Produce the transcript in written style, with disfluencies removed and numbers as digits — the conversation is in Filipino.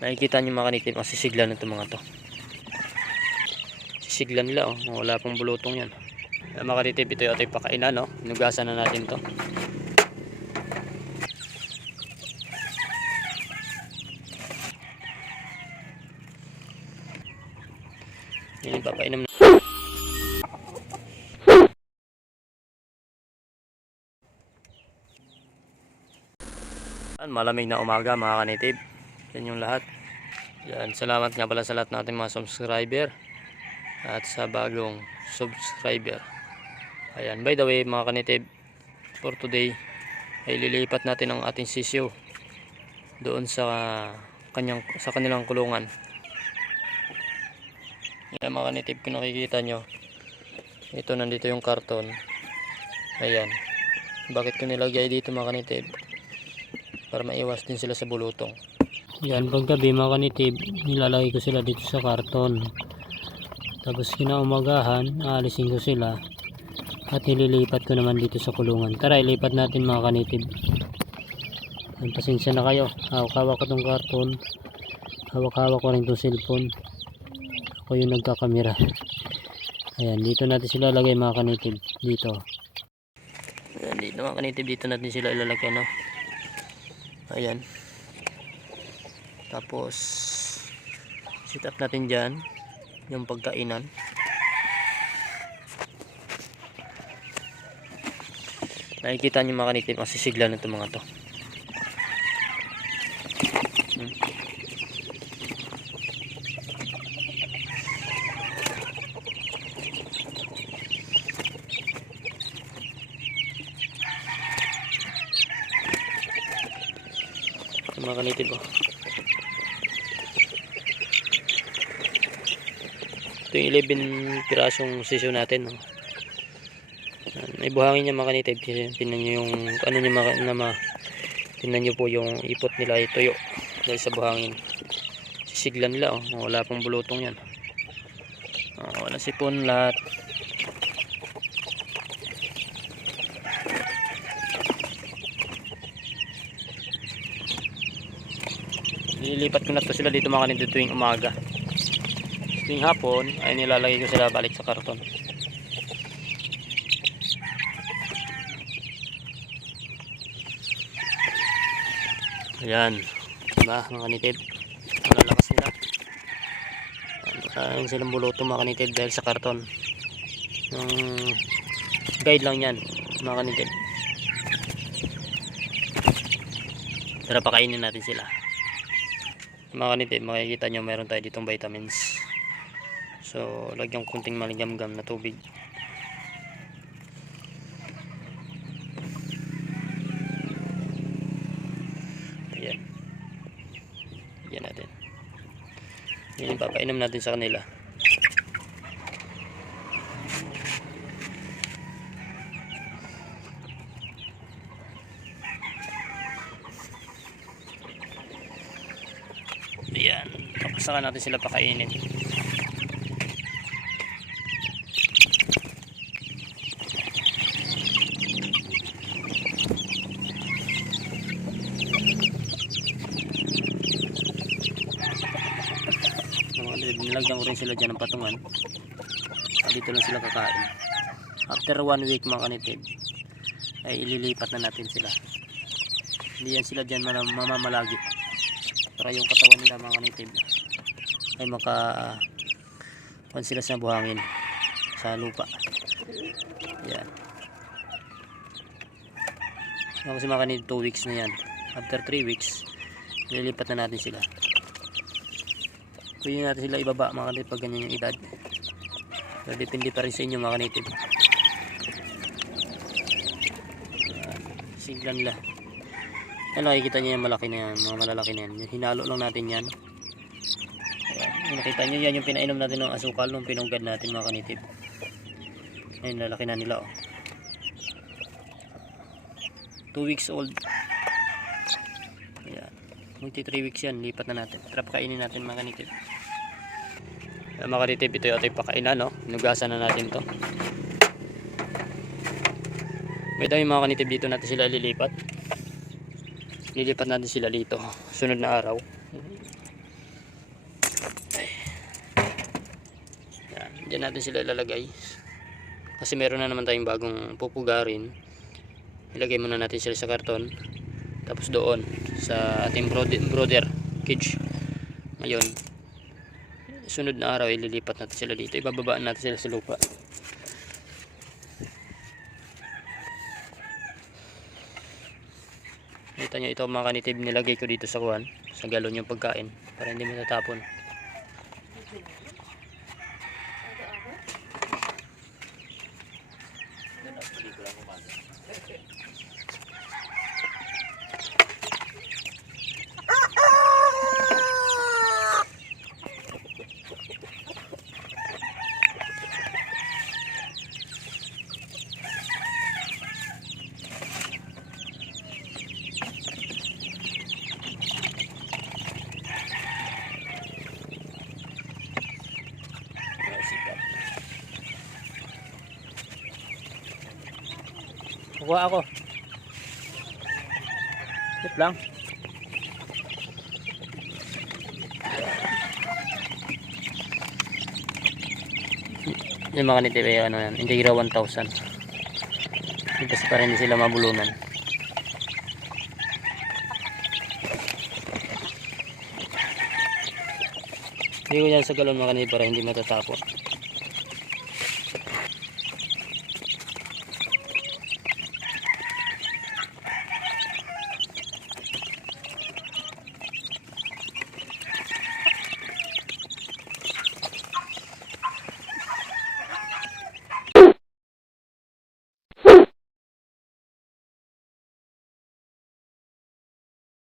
Nakikita nyo mga kanitib, ang sisigla na itong mga to. Sisigla nila, oh. Wala pong bulutong yan. Mga kanitib, ito yung ating pakainan, no? Hinugasan na natin to. Yan yung papainom na. Malamig na umaga mga kanitib. Yan yung lahat. Yan, salamat nga pala sa lahat natin mga subscriber at sa bagong subscriber. Ayan, by the way mga kanitib, for today ay lilipat natin ang ating sisiyo doon sa kanilang kulungan. Yan mga kanitib, kung nakikita nyo, ito nandito yung karton. Ayan, bakit ko nilagay dito mga kanitib? Para maiwas din sila sa bulutong. Yan, paggabi mga kanitib, nilalagay ko sila dito sa karton. Tapos kinaumagahan, aalisin ko sila at ililipat ko naman dito sa kulungan. Tara, ilipat natin mga kanitib. Pasensya na kayo, hawak-hawak ko itong karton, hawak-hawak ko rin itong cellphone. Ako yung nagkakamera. Ayan, dito natin sila lagay mga kanitib. Dito. Ayan, dito mga kanitib, dito natin sila ilalagay, no? Ayan. Tapos sit up natin dyan yung pagkainan. Nakikita nyo mga kanitib, ang sisigla na itong mga to. Mga kanitib, oh. Ito yung 11 pirasong sisyo natin, oh. May buhangin niya mga kanitib. Tingnan nyo yung ano nyo tingnan nyo po yung ipot nila ituyo dahil sa buhangin. Sisigla nila, oh. Wala pong bulutong yan, wala sipon lahat. Nililipat ko na to sila dito mga kanitib tuwing umaga. Tuwing hapon ay nilalagay ko sila balik sa karton. Ayan, diba mga kanitib, malalakas nila. Ayun silang bulutong mga kanitib dahil sa karton. Guide lang yan mga kanitib. Tara, pakainin natin sila. Mga kanitib, makikita nyo meron tayo ditong vitamins. So lagyan kunting maligamgam na tubig. Ayan, yan natin. Yan yung papainom natin sa kanila. Ayan, tapos saka natin sila pakainin. Nilagyan ko rin sila dyan ng patungan. Dito lang sila kakain. After 1 week mga kanitib ay ililipat na natin sila. Hindi yan sila dyan mamamalagi para yung katawan nila mga kanitib ay sila sa buhangin sa lupa. Yan. Kasi mga kanitib 2 weeks na yan. After 3 weeks ililipat na natin sila. Pwede natin sila ibaba mga kanitib pag ganyan yung edad. So, depende pa rin sa inyo mga kanitib. Sigla nila. Yan, nakikita nyo yung malaki na yan, mga malalaki na yan. Hinalo lang natin yan. Ayan, nakita nyo yan yung pinainom natin ng asukal nung pinunggad natin mga kanitib. Ayun, lalaki na nila, oh. 2 weeks old. Ayan. Magti 3 weeks yan, lipat na natin. Tara, pakainin natin mga kanitib. Mga kanitib, ito yung ating pakainan, no? Hinugasan na natin to. May dami mga kanitib, dito natin sila lilipat. Lilipat natin sila dito sunod na araw. Diyan natin sila ilalagay. Kasi meron na naman tayong bagong pupugarin. Ilagay muna natin sila sa karton. Tapos doon sa ating brooder cage. Ngayon, sunod na araw ililipat natin sila dito. Ibababaan natin sila sa lupa. Kita nyo ito mga kanitib, nilagay ko dito sa kuwan, sa galon yung pagkain para hindi matatapon. Kuha ako. Wait lang. Yung mga kanitib ay ano yan, Integra 1000. Kasi para hindi sila mabulungan. Hindi ko yan sa galon mga kanitib para hindi matatapon.